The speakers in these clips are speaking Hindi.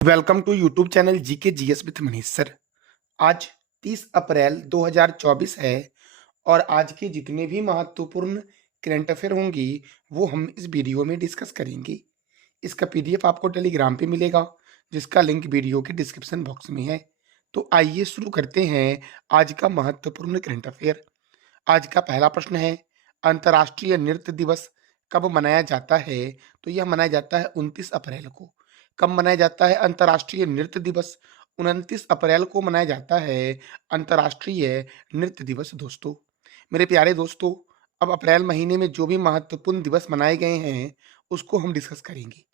Welcome to YouTube channel GK GS with Manish sir. आज 30 अप्रैल 2024 है और आज के जितने भी महत्वपूर्ण करंट अफेयर होंगी वो हम इस वीडियो में डिस्कस करेंगे। इसका पीडीएफ आपको टेलीग्राम पे मिलेगा जिसका लिंक वीडियो के डिस्क्रिप्शन बॉक्स में है। तो आइए शुरू करते हैं आज का महत्वपूर्ण करंट अफेयर। आज का पहला प्रश्न है, अंतर्राष्ट्रीय नृत्य दिवस कब मनाया जाता है? तो यह मनाया जाता है 29 अप्रैल को। कब मनाया जाता है अंतर्राष्ट्रीय नृत्य दिवस? 29 अप्रैल को मनाया जाता है अंतर्राष्ट्रीय नृत्य दिवस। दोस्तों, मेरे प्यारे दोस्तों, अब अप्रैल महीने में जो भी महत्वपूर्ण दिवस मनाए गए हैं उसको हम डिस्कस करेंगे।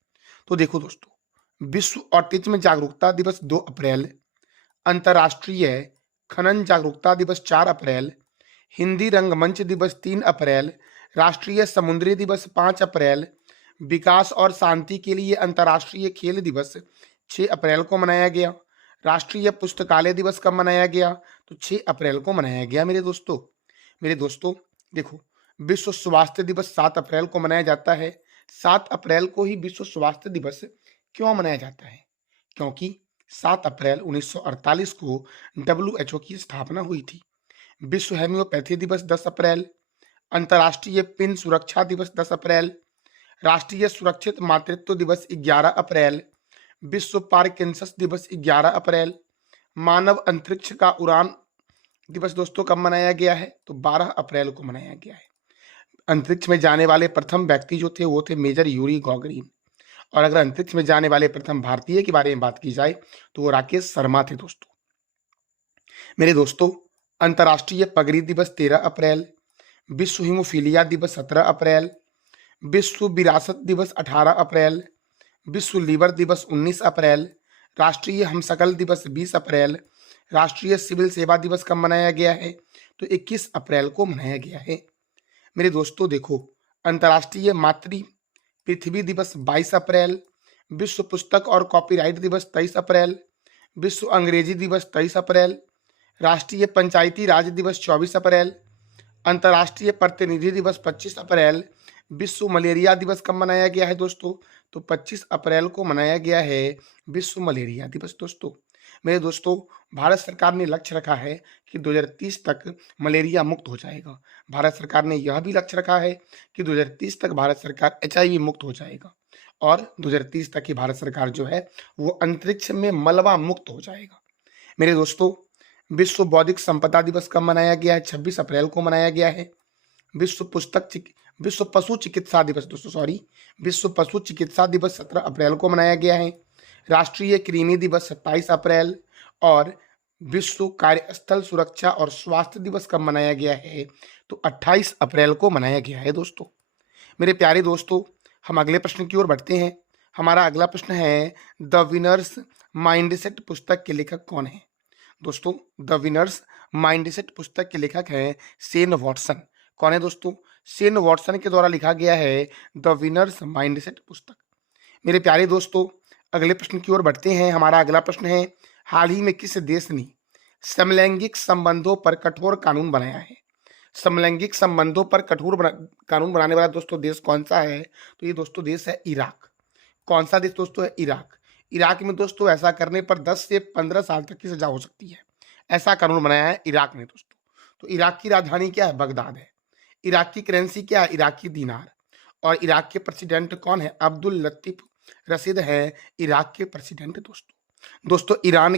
तो देखो दोस्तों, विश्व ऑटिज्म जागरूकता दिवस 2 अप्रैल, अंतर्राष्ट्रीय खनन जागरूकता दिवस 4 अप्रैल, हिंदी रंगमंच दिवस 3 अप्रैल, राष्ट्रीय समुद्री दिवस 5 अप्रैल, विकास और शांति के लिए अंतर्राष्ट्रीय खेल दिवस 6 अप्रैल को मनाया गया। राष्ट्रीय पुस्तकालय दिवस कब मनाया गया? तो 6 अप्रैल को मनाया गया। मेरे दोस्तों देखो, विश्व स्वास्थ्य दिवस 7 अप्रैल को मनाया जाता है। 7 अप्रैल को ही विश्व स्वास्थ्य दिवस क्यों मनाया जाता है? क्योंकि 7 अप्रैल 1948 को WHO की स्थापना हुई थी। विश्व होम्योपैथी दिवस 10 अप्रैल, अंतर्राष्ट्रीय पिन सुरक्षा दिवस 10 अप्रैल, राष्ट्रीय सुरक्षित मातृत्व दिवस 11 अप्रैल, विश्व पार्किंसंस दिवस 11 अप्रैल, मानव अंतरिक्ष का उड़ान दिवस दोस्तों कब मनाया गया है? तो 12 अप्रैल को मनाया गया है। अंतरिक्ष में जाने वाले प्रथम व्यक्ति जो थे वो थे मेजर यूरी गॉगरिन। और अगर अंतरिक्ष में जाने वाले प्रथम भारतीय के बारे में बात की जाए तो वो राकेश शर्मा थे। दोस्तों मेरे दोस्तों, अंतर्राष्ट्रीय पगड़ी दिवस 13 अप्रैल, विश्व हीमोफीलिया दिवस 17 अप्रैल, विश्व विरासत दिवस 18 अप्रैल, विश्व लीवर दिवस 19 अप्रैल, राष्ट्रीय हमशक्ल दिवस 20 अप्रैल, राष्ट्रीय सिविल सेवा दिवस कब मनाया गया है? तो 21 अप्रैल को मनाया गया है। मेरे दोस्तों देखो, अंतर्राष्ट्रीय मातृ पृथ्वी दिवस 22 अप्रैल, विश्व पुस्तक और कॉपीराइट दिवस 23 अप्रैल, विश्व अंग्रेजी दिवस 23 अप्रैल, राष्ट्रीय पंचायती राज दिवस 24 अप्रैल, अंतर्राष्ट्रीय प्रतिनिधि दिवस 25 अप्रैल, विश्व मलेरिया दिवस कब मनाया गया है दोस्तों? तो 25 अप्रैल को मनाया गया है विश्व मलेरिया दिवस। दोस्तों मेरे दोस्तों, भारत सरकार ने लक्ष्य रखा है कि 2030 तक मलेरिया मुक्त हो जाएगा। भारत सरकार ने यह भी लक्ष्य रखा है कि 2030 तक भारत सरकार HIV मुक्त हो जाएगा और 2030 तक ही भारत सरकार जो है वो अंतरिक्ष में मलबा मुक्त हो जाएगा। मेरे दोस्तों, विश्व बौद्धिक संपदा दिवस कब मनाया गया है? 26 अप्रैल को मनाया गया है। विश्व पशु चिकित्सा दिवस विश्व पशु चिकित्सा दिवस 17 अप्रैल को मनाया गया है। राष्ट्रीय कृमि दिवस 27 अप्रैल और विश्व कार्यस्थल सुरक्षा और स्वास्थ्य दिवस कब मनाया गया है? तो 28 अप्रैल को मनाया गया है। दोस्तों मेरे प्यारे दोस्तों, हम अगले प्रश्न की ओर बढ़ते हैं। हमारा अगला प्रश्न है, द विनर्स माइंडसेट पुस्तक के लेखक कौन है? दोस्तों, द विनर्स माइंडसेट पुस्तक के लेखक हैं शेन वॉटसन। कौन है दोस्तों? शेन वॉटसन के द्वारा लिखा गया है द विनर्स माइंडसेट पुस्तक। मेरे प्यारे दोस्तों, अगले प्रश्न की ओर बढ़ते हैं। हमारा अगला प्रश्न है, हाल ही में किस देश ने समलैंगिक संबंधों पर कठोर कानून बनाया है? समलैंगिक संबंधों पर कानून बनाने वाला दोस्तों देश कौन सा है? तो ये दोस्तों देश है इराक। कौन सा देश दोस्तों है? इराक। इराक में दोस्तों ऐसा करने पर 10 से 15 साल तक की सजा हो सकती है। ऐसा कानून बनाया है इराक ने दोस्तों। तो इराक की राजधानी क्या है? बगदाद है। इराक की करेंसी क्या है? इराकी दीनार। और इराक के प्रेसिडेंट कौन है? अब्दुल लतीफ रशीद है इराक के प्रेसिडेंट। दोस्तों ईरान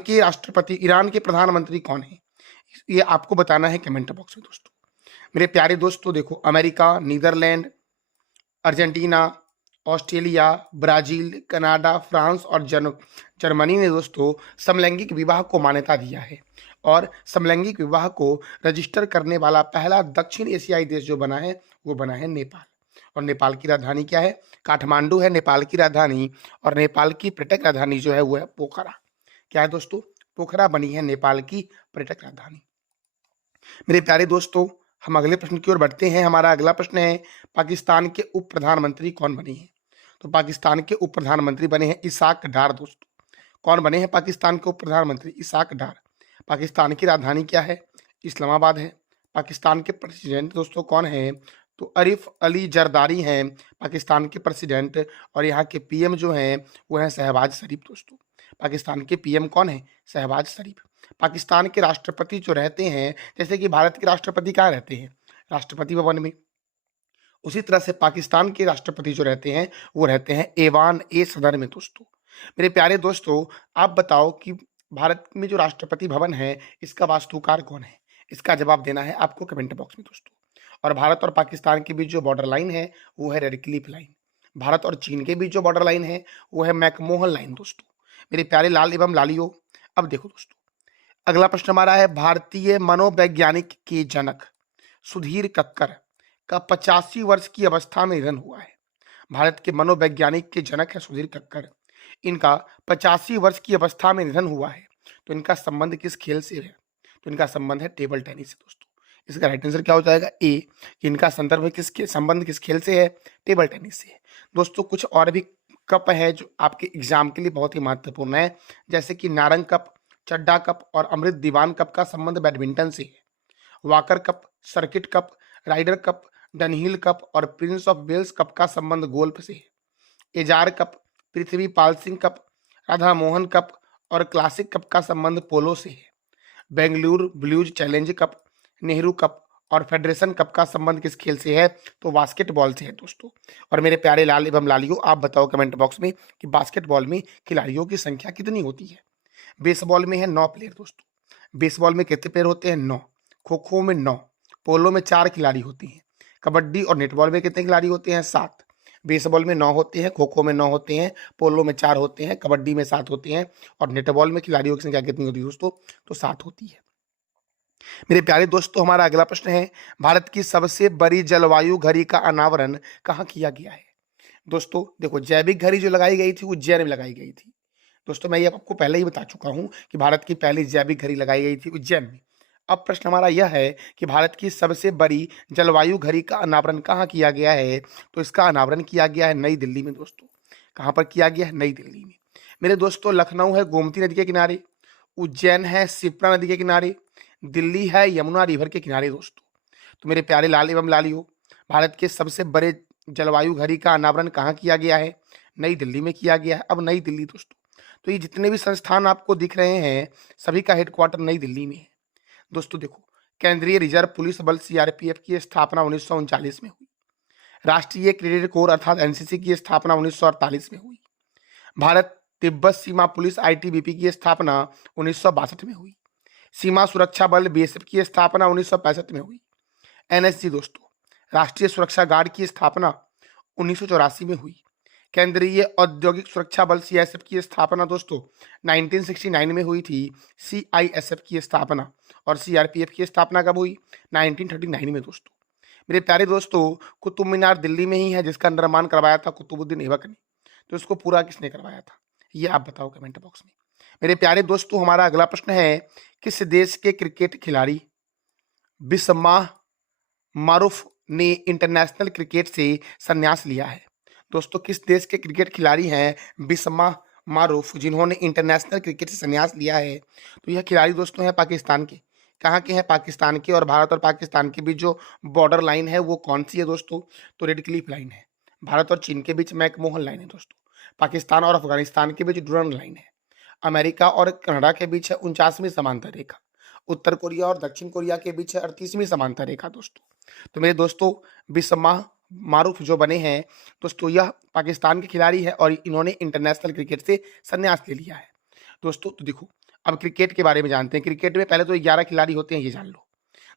के प्रधानमंत्री कौन है? ये आपको बताना है कमेंट बॉक्स में। दोस्तों मेरे प्यारे दोस्तों देखो, America, Netherlands, Argentina, Australia, Brazil, Canada, France और जर्मनी ने दोस्तों समलैंगिक विवाह को मान्यता दिया है। और समलैंगिक विवाह को रजिस्टर करने वाला पहला दक्षिण एशियाई देश जो बना है वो बना है नेपाल। और नेपाल की राजधानी क्या है? काठमांडू है नेपाल की राजधानी। और नेपाल की पर्यटक राजधानी जो है वो है पोखरा। क्या है दोस्तों? पोखरा बनी है नेपाल की पर्यटक राजधानी। मेरे प्यारे दोस्तों, हम अगले प्रश्न की ओर बढ़ते हैं। हमारा अगला प्रश्न है, पाकिस्तान के उप प्रधानमंत्री कौन बने हैं? तो पाकिस्तान के उप प्रधानमंत्री बने हैं इसाक डार। दोस्तों कौन बने हैं पाकिस्तान के उप प्रधानमंत्री? इसाक डार। पाकिस्तान की राजधानी क्या है? इस्लामाबाद है। पाकिस्तान के प्रेसिडेंट दोस्तों कौन है? तो अरिफ अली जरदारी हैं पाकिस्तान के प्रेसिडेंट। और यहाँ के PM जो हैं वो हैं शहबाज शरीफ। दोस्तों पाकिस्तान के पीएम कौन है? शहबाज शरीफ। पाकिस्तान के राष्ट्रपति जो रहते हैं, जैसे कि भारत के राष्ट्रपति कहाँ रहते हैं? राष्ट्रपति भवन में। उसी तरह से पाकिस्तान के राष्ट्रपति जो रहते हैं वो रहते हैं ऐवान ए सदर में दोस्तों। मेरे प्यारे दोस्तों, आप बताओ कि भारत में जो राष्ट्रपति भवन है इसका वास्तुकार कौन है? इसका जवाब देना है आपको कमेंट बॉक्स में दोस्तों। और भारत और पाकिस्तान के बीच जो बॉर्डर लाइन है वो है रेड क्लिफ लाइन। भारत और चीन के बीच जो बॉर्डर लाइन है वो है मैकमोहन लाइन दोस्तों। मेरे प्यारे लाल एवं लालियो, अब देखो दोस्तों, अगला प्रश्न हमारा है, भारतीय मनोवैज्ञानिक के जनक सुधीर कक्कर का 85 वर्ष की अवस्था में निधन हुआ है। भारत के मनोवैज्ञानिक के जनक है सुधीर कक्कर, इनका 85 वर्ष की अवस्था में निधन हुआ है। तो इनका संबंध किस खेल से है? तो इनका संबंध है टेबल टेनिस से दोस्तों। इसका राइट आंसर क्या हो जाएगा? ए, कि इनका संदर्भ किसके संबंध किस खेल से है? टेबल टेनिस से है दोस्तों। कुछ और भी कप है जो आपके एग्जाम के लिए बहुत ही महत्वपूर्ण है, जैसे कि नारंग कप, चड्डा कप और अमृत दीवान कप का संबंध बैडमिंटन से है। Walker cup, circuit cup, rider cup, Dunhill cup और प्रिंस ऑफ वेल्स कप का संबंध गोल्फ से है। Ezra cup, Prithvipal Singh cup, Radha Mohan cup और क्लासिक कप का संबंध पोलो से है। Bengaluru blues challenge cup, Nehru cup और फेडरेशन कप का संबंध किस खेल से है? तो बास्केटबॉल से है दोस्तों। और मेरे प्यारे लाल एवं लालियों, आप बताओ कमेंट बॉक्स में कि बास्केटबॉल में खिलाड़ियों की संख्या कितनी होती है? बेसबॉल में है 9 प्लेयर दोस्तों। बेसबॉल में कितने प्लेयर होते हैं? 9। खो खो में 9। पोलो में 4 खिलाड़ी होते हैं। कबड्डी और नेटबॉल में कितने खिलाड़ी होते हैं? 7। बेसबॉल में 9 होते हैं, खो खो में 9 होते हैं, पोलो में 4 होते हैं, कबड्डी में 7 होते हैं और नेटबॉल में खिलाड़ियों की संख्या कितनी होती है दोस्तों? तो 7 होती है। मेरे प्यारे दोस्तों, हमारा अगला प्रश्न है, भारत की सबसे बड़ी जलवायु घड़ी का अनावरण कहाँ किया गया है? दोस्तों देखो, जैविक घड़ी जो लगाई गई थी वो उज्जैन में लगाई गई थी दोस्तों। मैं ये आपको पहले ही बता चुका हूं कि भारत की पहली जैविक घड़ी लगाई गई थी उज्जैन में। अब प्रश्न हमारा यह है कि भारत की सबसे बड़ी जलवायु घड़ी का अनावरण कहाँ किया गया है? तो इसका अनावरण किया गया है नई दिल्ली में दोस्तों। कहाँ पर किया गया है? नई दिल्ली में। मेरे दोस्तों, लखनऊ है गोमती नदी के किनारे, उज्जैन है शिप्रा नदी के किनारे, दिल्ली है यमुना रिवर के किनारे दोस्तों। तो मेरे प्यारे लाल एवं लालियों, भारत के सबसे बड़े जलवायु घड़ी का अनावरण कहाँ किया गया है? नई दिल्ली में किया गया है। अब नई दिल्ली दोस्तों, तो ये जितने भी संस्थान आपको दिख रहे हैं सभी का हेडक्वार्टर नई दिल्ली में है दोस्तों। देखो, केंद्रीय रिजर्व पुलिस बल सीआरपीएफ की स्थापना 1939 में हुई। राष्ट्रीय क्रेडिट कोर अर्थात एनसीसी की स्थापना 1948 में हुई। भारत तिब्बत सीमा पुलिस आईटीबीपी की स्थापना 1962 में हुई। सीमा सुरक्षा बल बीएसएफ की स्थापना 1965 में हुई। एनएसजी दोस्तों, राष्ट्रीय सुरक्षा गार्ड की स्थापना 1984 में हुई। केंद्रीय औद्योगिक सुरक्षा बल सीआईएसएफ की स्थापना दोस्तों 1969 में हुई थी। सीआईएसएफ की स्थापना और सीआरपीएफ की स्थापना कब हुई? 1939 में दोस्तों। मेरे प्यारे दोस्तों, कुतुब मीनार दिल्ली में ही है जिसका निर्माण करवाया था कुतुबुद्दीन ऐबक ने। तो इसको पूरा किसने करवाया था? ये आप बताओ कमेंट बॉक्स में। मेरे प्यारे दोस्तों, हमारा अगला प्रश्न है, किस देश के क्रिकेट खिलाड़ी बिस्माह मारूफ ने इंटरनेशनल क्रिकेट से संन्यास लिया है? दोस्तों, किस देश के क्रिकेट खिलाड़ी हैं बिस्माह मारूफ जिन्होंने इंटरनेशनल क्रिकेट से संन्यास लिया है? तो यह खिलाड़ी दोस्तों है पाकिस्तान के। कहाँ के हैं? पाकिस्तान के। और भारत और पाकिस्तान के बीच जो बॉर्डर लाइन है वो कौन सी है दोस्तों? तो रेड क्लिफ लाइन है। भारत और चीन के बीच मैकमोहन लाइन है दोस्तों। पाकिस्तान और अफगानिस्तान के बीच डुरंड लाइन है। अमेरिका और कनाडा के बीच है 49वीं समांतर रेखा। उत्तर कोरिया और दक्षिण कोरिया के बीच है 38वीं समांतर रेखा दोस्तों। तो मेरे दोस्तों, बिस्माह मारूफ जो बने हैं दोस्तों, यह पाकिस्तान के खिलाड़ी है और इन्होंने इंटरनेशनल क्रिकेट से संन्यास ले लिया है दोस्तों। तो देखो, अब क्रिकेट के बारे में जानते हैं। क्रिकेट में पहले तो 11 खिलाड़ी होते हैं, ये जान लो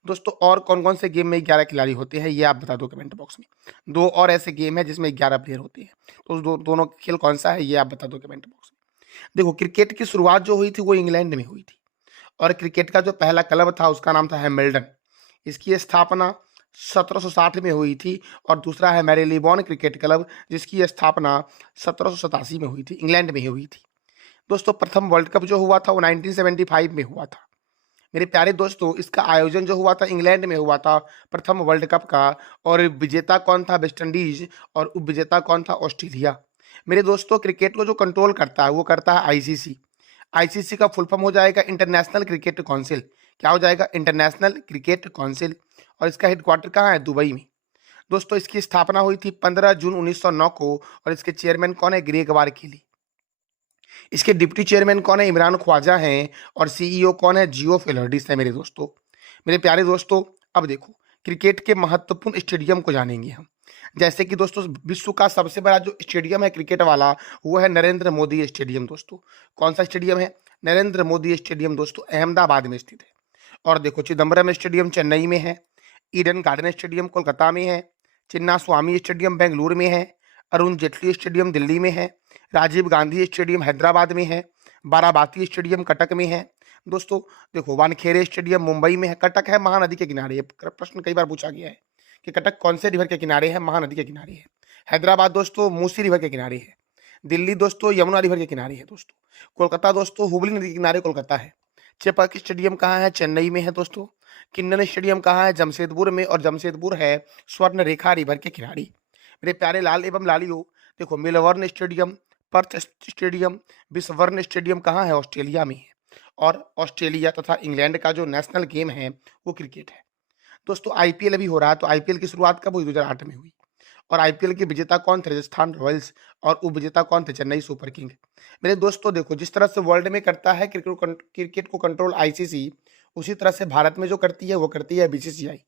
दोस्तों। और कौन कौन से गेम में 11 खिलाड़ी होते हैं ये आप बता दो कमेंट बॉक्स में। 2 और ऐसे गेम है जिसमें 11 प्लेयर होते हैं, तो उस दोनों खेल कौन सा है ये आप बता दो कमेंट बॉक्स में। देखो, क्रिकेट की शुरुआत जो हुई थी वो इंग्लैंड में हुई थी और क्रिकेट का जो पहला क्लब था उसका नाम था हैमिल्टन। इसकी स्थापना 1760 में हुई थी। और दूसरा है मैरीलीबॉर्न क्रिकेट क्लब जिसकी स्थापना 1787 में हुई थी, इंग्लैंड में ही हुई थी दोस्तों। प्रथम वर्ल्ड कप जो हुआ था वो 1975 में हुआ था। मेरे प्यारे दोस्तों, इसका आयोजन जो हुआ था इंग्लैंड में हुआ था प्रथम वर्ल्ड कप का। और विजेता कौन था? West Indies. और उपविजेता कौन था? ऑस्ट्रेलिया। मेरे दोस्तों, क्रिकेट को जो कंट्रोल करता है वो करता है आईसीसी। आईसीसी का फुल फॉर्म हो जाएगा इंटरनेशनल क्रिकेट काउंसिल। क्या हो जाएगा? International cricket council. और इसका हेडक्वार्टर कहाँ है? दुबई में दोस्तों। इसकी स्थापना हुई थी 15 जून 1909 को और इसके चेयरमैन कौन है? ग्रेग वारकेली। इसके डिप्टी चेयरमैन कौन है? इमरान ख्वाजा हैं। और सीईओ कौन है? जियो फिलर्डिस है मेरे दोस्तों। मेरे प्यारे दोस्तों, अब देखो क्रिकेट के महत्वपूर्ण स्टेडियम को जानेंगे हम। जैसे कि दोस्तों विश्व का सबसे बड़ा जो स्टेडियम है क्रिकेट वाला, वो है नरेंद्र मोदी स्टेडियम दोस्तों। कौन सा स्टेडियम है? नरेंद्र मोदी स्टेडियम दोस्तों, अहमदाबाद में स्थित है। और देखो चिदम्बरम स्टेडियम चेन्नई में है, ईडन गार्डन स्टेडियम कोलकाता में है, चिन्ना स्वामी स्टेडियम बेंगलुरु में है, अरुण जेटली स्टेडियम दिल्ली में है, राजीव गांधी स्टेडियम हैदराबाद में है, बाराबाती स्टेडियम कटक में है। दोस्तों देखो वानखेड़े स्टेडियम मुंबई में है। कटक है महानदी के किनारे, ये प्रश्न कई बार पूछा गया है कि कटक कौन से रिवर के किनारे है? महानदी के किनारे है। हैदराबाद दोस्तों मूसी रिवर के किनारे है। दिल्ली दोस्तों यमुना रिवर के किनारे है दोस्तों। कोलकाता दोस्तों हुबली नदी के किनारे कोलकाता है। चेपाक स्टेडियम कहाँ है? चेन्नई में है दोस्तों। किन्नन स्टेडियम कहाँ है? जमशेदपुर में, और जमशेदपुर है स्वर्ण रेखा रिवर के किनारे। मेरे प्यारे लाल एवं लालियों, देखो मेलबर्न स्टेडियम, पर्थ स्टेडियम, विश्वबर्न स्टेडियम कहाँ है? ऑस्ट्रेलिया में है। और ऑस्ट्रेलिया तथा इंग्लैंड का जो नेशनल गेम है वो क्रिकेट है। दोस्तों आईपीएल अभी हो रहा है, तो आईपीएल की शुरुआत कब हुई? 2008 में हुई। और आईपीएल के विजेता कौन थे? राजस्थान रॉयल्स। और उपविजेता कौन थे? Chennai super king. मेरे दोस्तों देखो जिस तरह से वर्ल्ड में करता है क्रिकेट को कंट्रोल आईसीसी, उसी तरह से भारत में जो करती है वो करती है बीसीसीआई।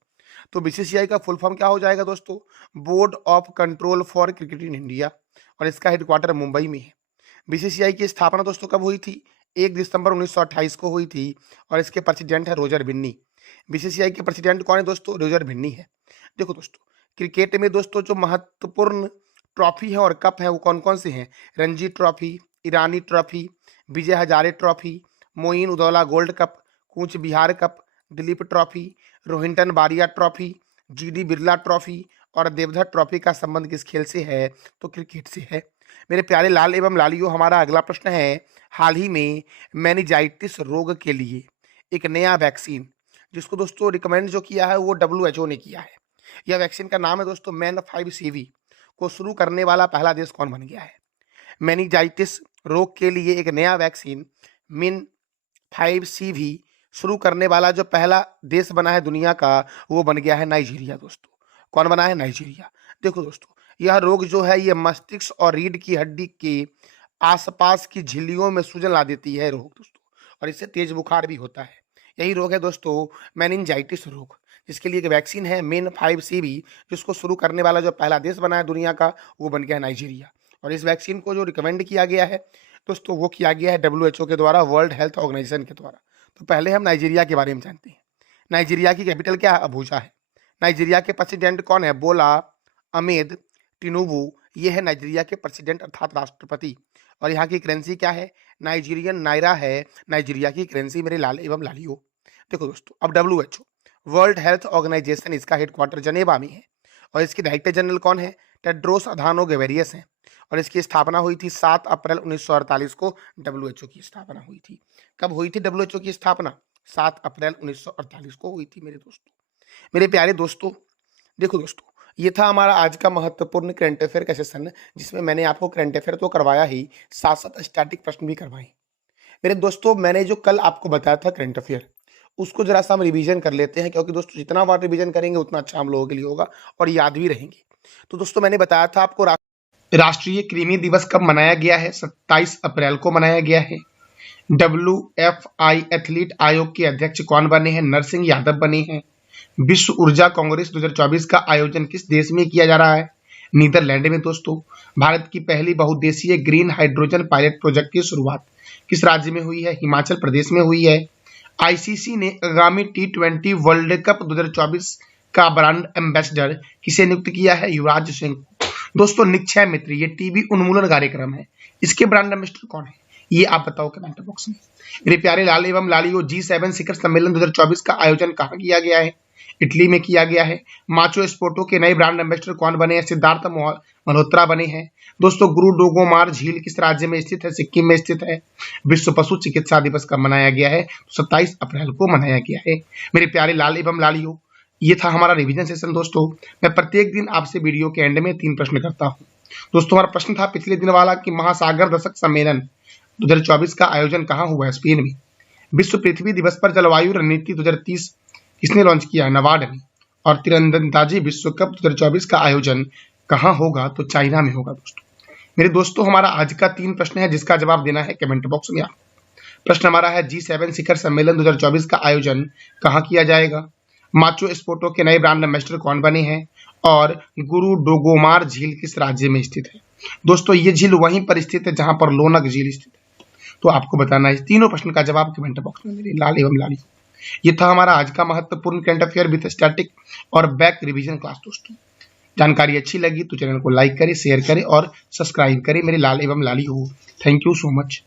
तो बीसीसीआई का फुल फॉर्म क्या हो जाएगा दोस्तों? Board of control for cricket in India. और इसका हेडक्वार्टर मुंबई में है। बीसीसीआई की स्थापना दोस्तों कब हुई थी? 1 दिसंबर 1928 को हुई थी। और इसके प्रेसिडेंट है रोजर बिन्नी। बीसीसीआई के प्रेसिडेंट कौन है दोस्तों? रोजर बिन्नी है। देखो दोस्तों क्रिकेट में दोस्तों जो महत्वपूर्ण ट्रॉफी है और कप है वो कौन कौन से हैं? Ranji trophy, Irani trophy, Vijay Hazare trophy, Moin ud-Dowla gold cup, Cooch Behar cup, Dilip trophy, Rohinton Baria trophy, GD Birla trophy और देवधर ट्रॉफी का संबंध किस खेल से है? तो क्रिकेट से है। मेरे प्यारे लाल एवं लालियों, हमारा अगला प्रश्न है, हाल ही में मेनिंजाइटिस रोग के लिए एक नया वैक्सीन, जिसको दोस्तों रिकमेंड जो किया है वो WHO ने किया है। यह वैक्सीन का नाम है दोस्तों मैन 5CV, को शुरू करने वाला पहला देश कौन बन गया है? मेनिंजाइटिस रोग के लिए एक नया वैक्सीन मिन 5CV शुरू करने वाला जो पहला देश बना है दुनिया का, वो बन गया है नाइजीरिया दोस्तों। कौन बना है? नाइजीरिया। देखो दोस्तों यह रोग जो है ये मस्तिष्क और रीढ़ की हड्डी के आसपास की झिल्लियों में सूजन ला देती है रोग दोस्तों, और इससे तेज बुखार भी होता है। यही रोग है दोस्तों मेनिंजाइटिस रोग, जिसके लिए एक वैक्सीन है मेन 5CV, जिसको शुरू करने वाला जो पहला देश बना है दुनिया का, वो बन गया है नाइजीरिया। और इस वैक्सीन को जो रिकमेंड किया गया है दोस्तों, वो किया गया है WHO के द्वारा, वर्ल्ड हेल्थ ऑर्गेनाइजेशन के द्वारा। तो पहले हम नाइजीरिया के बारे में जानते हैं। नाइजीरिया की कैपिटल क्या है? अबूजा है। नाइजीरिया के प्रेसिडेंट कौन है? बोला अहमेद टिनुबू, ये है नाइजीरिया के प्रेसिडेंट अर्थात राष्ट्रपति। और यहाँ की करेंसी क्या है? नाइजीरियन नायरा है नाइजीरिया की करेंसी, मेरे लाल एवं लालियों। देखो दोस्तों अब WHO वर्ल्ड हेल्थ ऑर्गेनाइजेशन, इसका हेडक्वार्टर जनेवा में है। और इसके डायरेक्टर जनरल कौन है? टेड्रोस अधानो गेब्रेयेसस हैं। और इसकी स्थापना हुई थी 7 अप्रैल 1948 को WHO की स्थापना हुई थी। कब हुई थी WHO की स्थापना? 7 अप्रैल 1948 को हुई थी मेरे दोस्तों। मेरे प्यारे दोस्तों, देखो दोस्तों ये था हमारा आज का महत्वपूर्ण करंट अफेयर का सेशन, जिसमें मैंने आपको करंट अफेयर तो करवाया ही, साथ साथ स्टैटिक प्रश्न भी करवाए। मेरे दोस्तों मैंने जो कल आपको बताया था करंट अफेयर, उसको जरा सा हम रिवीजन कर लेते हैं, क्योंकि दोस्तों जितना बार रिवीजन करेंगे उतना अच्छा हम लोगों के लिए होगा और याद भी रहेंगे। तो दोस्तों मैंने बताया था आपको राष्ट्रीय कृमि दिवस कब मनाया गया है? 27 अप्रैल को मनाया गया है। WFI एथलीट आयोग के अध्यक्ष कौन बने हैं? नरसिंह यादव बने हैं। विश्व ऊर्जा कांग्रेस 2024 का आयोजन किस देश में किया जा रहा है? नीदरलैंड में दोस्तों। भारत की पहली बहुउद्देशीय ग्रीन हाइड्रोजन पायलट प्रोजेक्ट की शुरुआत किस राज्य में हुई है? हिमाचल प्रदेश में हुई है। आईसीसी ने आगामी T20 वर्ल्ड कप 2024 का ब्रांड एम्बेसडर किसे नियुक्त किया है? युवराज सिंह। दोस्तों निक्षय मित्र, ये टीबी उन्मूलन कार्यक्रम है, इसके ब्रांड एम्बेसडर कौन है? ये आप बताओ कमेंट बॉक्स में। मेरे प्यारे लाल एवं लालियों, G7 शिखर सम्मेलन 2024 का आयोजन कहाँ किया गया है? इटली में किया गया है। माचो स्पोर्टो के नए ब्रांड एम्बेसडर कौन बने हैं? सिद्धार्थ मल्होत्रा बने हैं। दोस्तों गुरु डोगोमार झील किस राज्य में स्थित है? सिक्किम में स्थित है। विश्व पशु चिकित्सा दिवस कब मनाया गया है? 27 अप्रैल को मनाया गया है। मेरे प्यारे लाल एवं लालियों, ये था हमारा रिवीजन सेशन। दोस्तों मैं प्रत्येक दिन आपसे वीडियो के एंड में 3 प्रश्न करता हूँ। दोस्तों हमारा प्रश्न था पिछले दिन वाला कि महासागर दशक सम्मेलन 2024 का आयोजन कहाँ हुआ है? स्पेन में। विश्व पृथ्वी दिवस पर जलवायु रणनीति 2030 किसने लॉन्च किया है? नबार्ड ने। और तीरंदाजी विश्व कप 2024 का आयोजन कहाँ होगा? तो चाइना में होगा दोस्तों। मेरे दोस्तों, हमारा आज का 3 प्रश्न है जिसका जवाब देना है कमेंट बॉक्स में। प्रश्न हमारा है G7 शिखर सम्मेलन 2024 का आयोजन कहाँ किया जाएगा? माचो स्पोर्टो के नए ब्रांड एम्बेसडर कौन बने हैं? और गुरु डोगोमार झील किस राज्य में स्थित है? दोस्तों, ये झील वहीं पर स्थित है जहां पर लोनक झील स्थित है। तो आपको बताना है इस तीनों प्रश्न का जवाब कमेंट बॉक्स में मेरे लाल एवं लाली। ये था हमारा आज का महत्वपूर्ण करंट अफेयर विद स्टैटिक और बैक रिवीजन क्लास। दोस्तों, जानकारी अच्छी लगी तो चैनल को लाइक करें, शेयर करें और सब्सक्राइब करें मेरे लाल एवं लाली हो। Thank you so much.